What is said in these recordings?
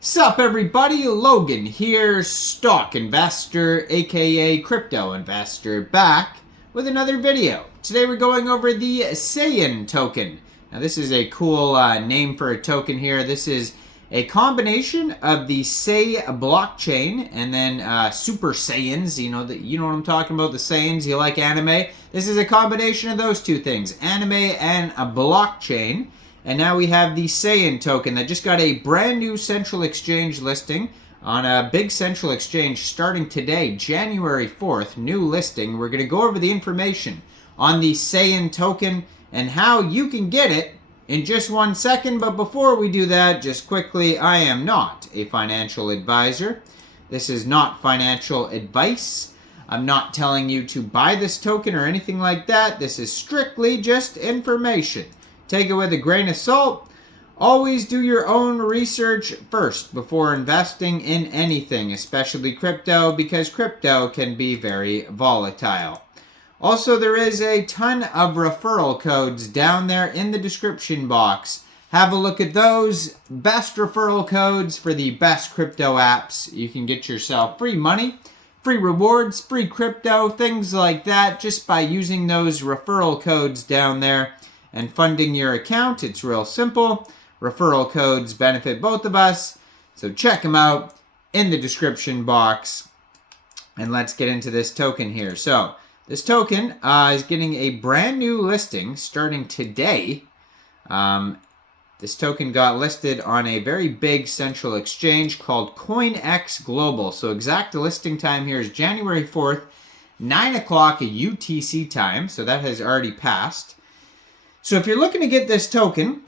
Sup everybody, Logan here, stock investor aka crypto investor, back with another video. Today we're going over the SEIYAN token. Now this is a cool name for a token here. This is a combination of the SEI blockchain and then Super Saiyans. You know what I'm talking about, the Saiyans. You like anime? This is a combination of those two things, anime and a blockchain. And now we have the SEIYAN token that just got a brand new central exchange listing on a big central exchange starting today, January 4th, new listing. We're going to go over the information on the SEIYAN token and how you can get it in just 1 second. But before we do that, just quickly, I am not a financial advisor. This is not financial advice. I'm not telling you to buy this token or anything like that. This is strictly just information. Take it with a grain of salt. Always do your own research first before investing in anything, especially crypto, because crypto can be very volatile. Also, there is a ton of referral codes down there in the description box. Have a look at those. Best referral codes for the best crypto apps. You can get yourself free money, free rewards, free crypto, things like that, just by using those referral codes down there and funding your account. It's real simple. Referral codes benefit both of us, so check them out in the description box. And let's get into this token here. So this token is getting a brand new listing starting today. This token got listed on a very big central exchange called COINEX Global. So exact listing time here is January 4th, 9 o'clock UTC time. So that has already passed. So if you're looking to get this token,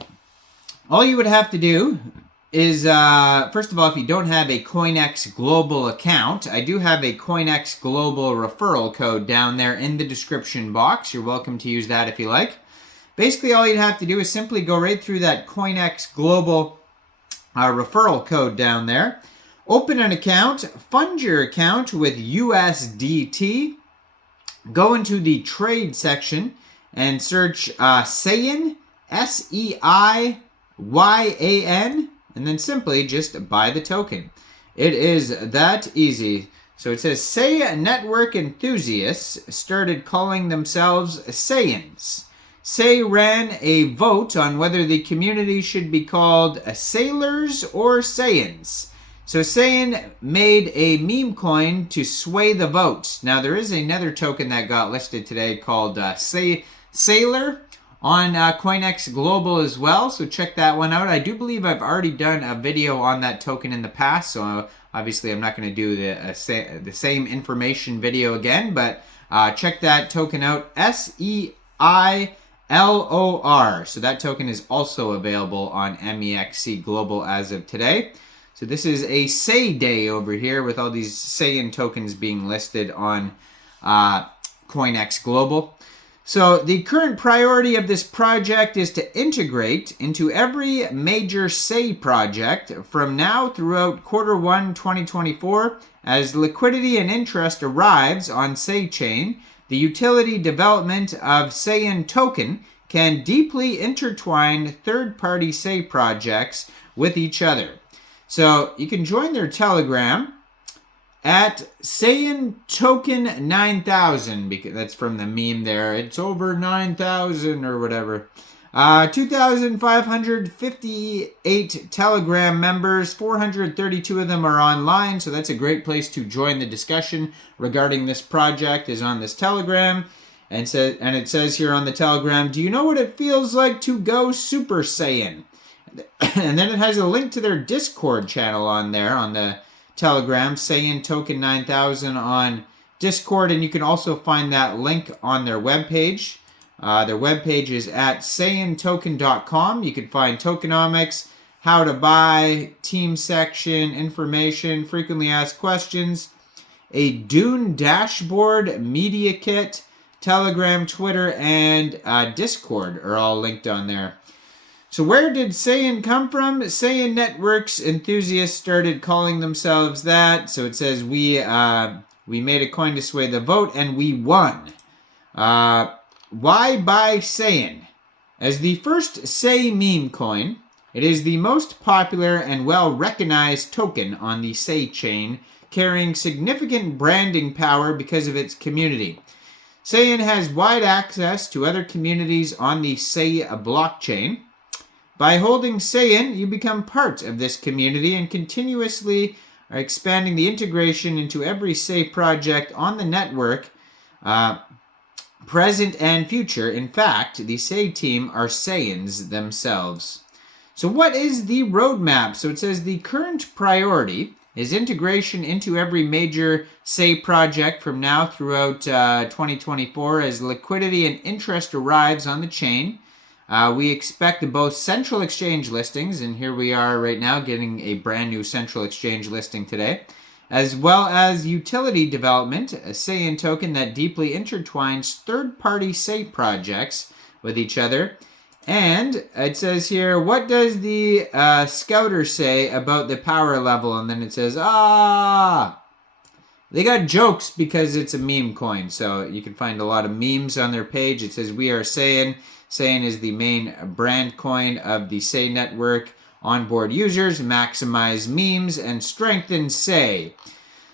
all you would have to do is, first of all, if you don't have a COINEX Global account, I do have a COINEX Global referral code down there in the description box. You're welcome to use that if you like. Basically, all you'd have to do is simply go right through that COINEX Global referral code down there. Open an account, fund your account with USDT, go into the trade section, and search SEIYAN, SEIYAN, and then simply just buy the token. It is that easy. So it says SEI network enthusiasts started calling themselves SEIYANs. SEI ran a vote on whether the community should be called SEILORs or SEIYANs. So SEIYAN made a meme coin to sway the vote. Now there is another token that got listed today called SEILOR on COINEX Global as well, so check that one out. I do believe I've already done a video on that token in the past, so obviously I'm not going to do the same information video again, but check that token out, SEILOR. So that token is also available on MEXC Global as of today. So this is a SEI day over here with all these SEIYAN tokens being listed on COINEX Global. So the current priority of this project is to integrate into every major SEI project from now throughout Q1 2024. As liquidity and interest arrives on SEI chain, the utility development of SEIYAN token can deeply intertwine third-party SEI projects with each other. So you can join their Telegram at SEIYAN token 9000, because that's from the meme there. It's over 9,000 or whatever. 2,558 Telegram members, 432 of them are online, so that's a great place to join the discussion regarding this project, is on this Telegram. And it says here on the Telegram, do you know what it feels like to go Super Saiyan? And then it has a link to their Discord channel on there on the Telegram, SEIYAN token 9000 on Discord, and you can also find that link on their webpage. Their webpage is at SEIYANtoken.com. You can find tokenomics, how to buy, team section, information, frequently asked questions, a Dune dashboard, media kit, Telegram, Twitter, and Discord are all linked on there. So where did SEIYAN come from? SEIYAN networks enthusiasts started calling themselves that. So it says we made a coin to sway the vote and we won. Why buy SEIYAN? As the first SEI meme coin, It is the most popular and well-recognized token on the SEI chain, carrying significant branding power because of its community. SEIYAN has wide access to other communities on the SEI blockchain. By holding SEIYAN, you become part of this community and continuously are expanding the integration into every SEI project on the network, present and future. In fact, the SEI team are SEIYANs themselves. So what is the roadmap? So it says the current priority is integration into every major SEI project from now throughout 2024 as liquidity and interest arrives on the chain. We expect both central exchange listings, and here we are right now getting a brand new central exchange listing today, as well as utility development, a SEIYAN token that deeply intertwines third-party SEI projects with each other. And it says here, what does the scouter say about the power level? And then it says, they got jokes because it's a meme coin. So you can find a lot of memes on their page. It says, we are SEIYAN. SEIYAN is the main brand coin of the SEI network. Onboard users, maximize memes, and strengthen SEI.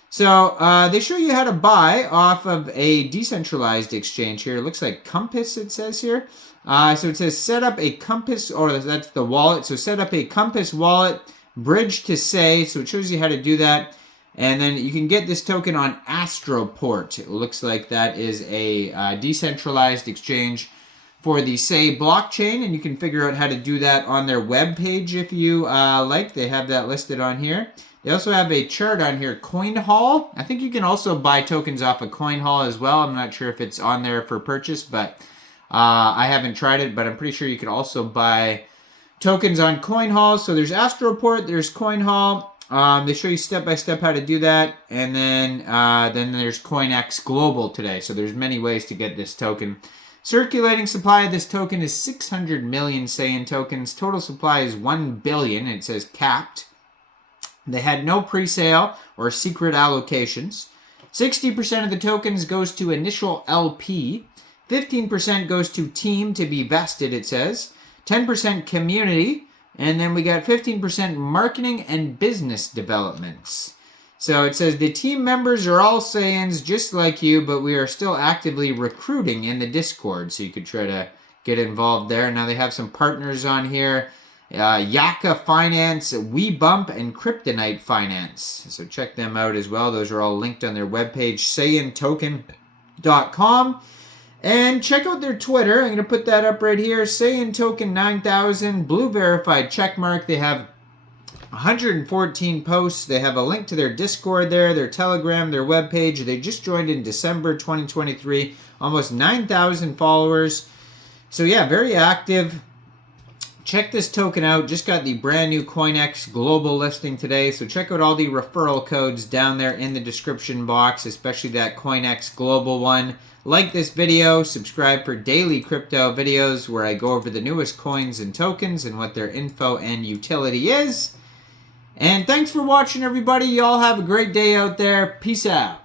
So they show you how to buy off of a decentralized exchange here. It looks like Compass, it says here. So it says set up a Compass, or that's the wallet. So set up a Compass wallet, bridge to SEI. So it shows you how to do that. And then you can get this token on Astroport. It looks like that is a decentralized exchange for the SEI blockchain. And you can figure out how to do that on their webpage if you like. They have that listed on here. They also have a chart on here, CoinHall. I think you can also buy tokens off of CoinHall as well. I'm not sure if it's on there for purchase, but I haven't tried it, but I'm pretty sure you can also buy tokens on CoinHall. So there's Astroport, there's CoinHall. They show you step-by-step how to do that. And then there's COINEX Global today. So there's many ways to get this token. Circulating supply of this token is 600 million SEIYAN tokens. Total supply is 1 billion. It says capped. They had no pre-sale or secret allocations. 60% of the tokens goes to initial LP. 15% goes to team to be vested, it says. 10% community. And then we got 15% marketing and business developments. So it says the team members are all SEIYANs just like you, but we are still actively recruiting in the Discord. So you could try to get involved there. Now they have some partners on here. Yaka Finance, WeBump, and Kryptonite Finance. So check them out as well. Those are all linked on their webpage, SEIYANtoken.com. And check out their Twitter. I'm going to put that up right here. SEIYAN Token 9000, blue verified checkmark. They have 114 posts. They have a link to their Discord there, their Telegram, their webpage. They just joined in December 2023. Almost 9,000 followers. So yeah, very active. Check this token out. Just got the brand new COINEX global listing today. So check out all the referral codes down there in the description box, especially that COINEX global one. Like this video, subscribe for daily crypto videos where I go over the newest coins and tokens and what their info and utility is. And thanks for watching, everybody. Y'all have a great day out there. Peace out.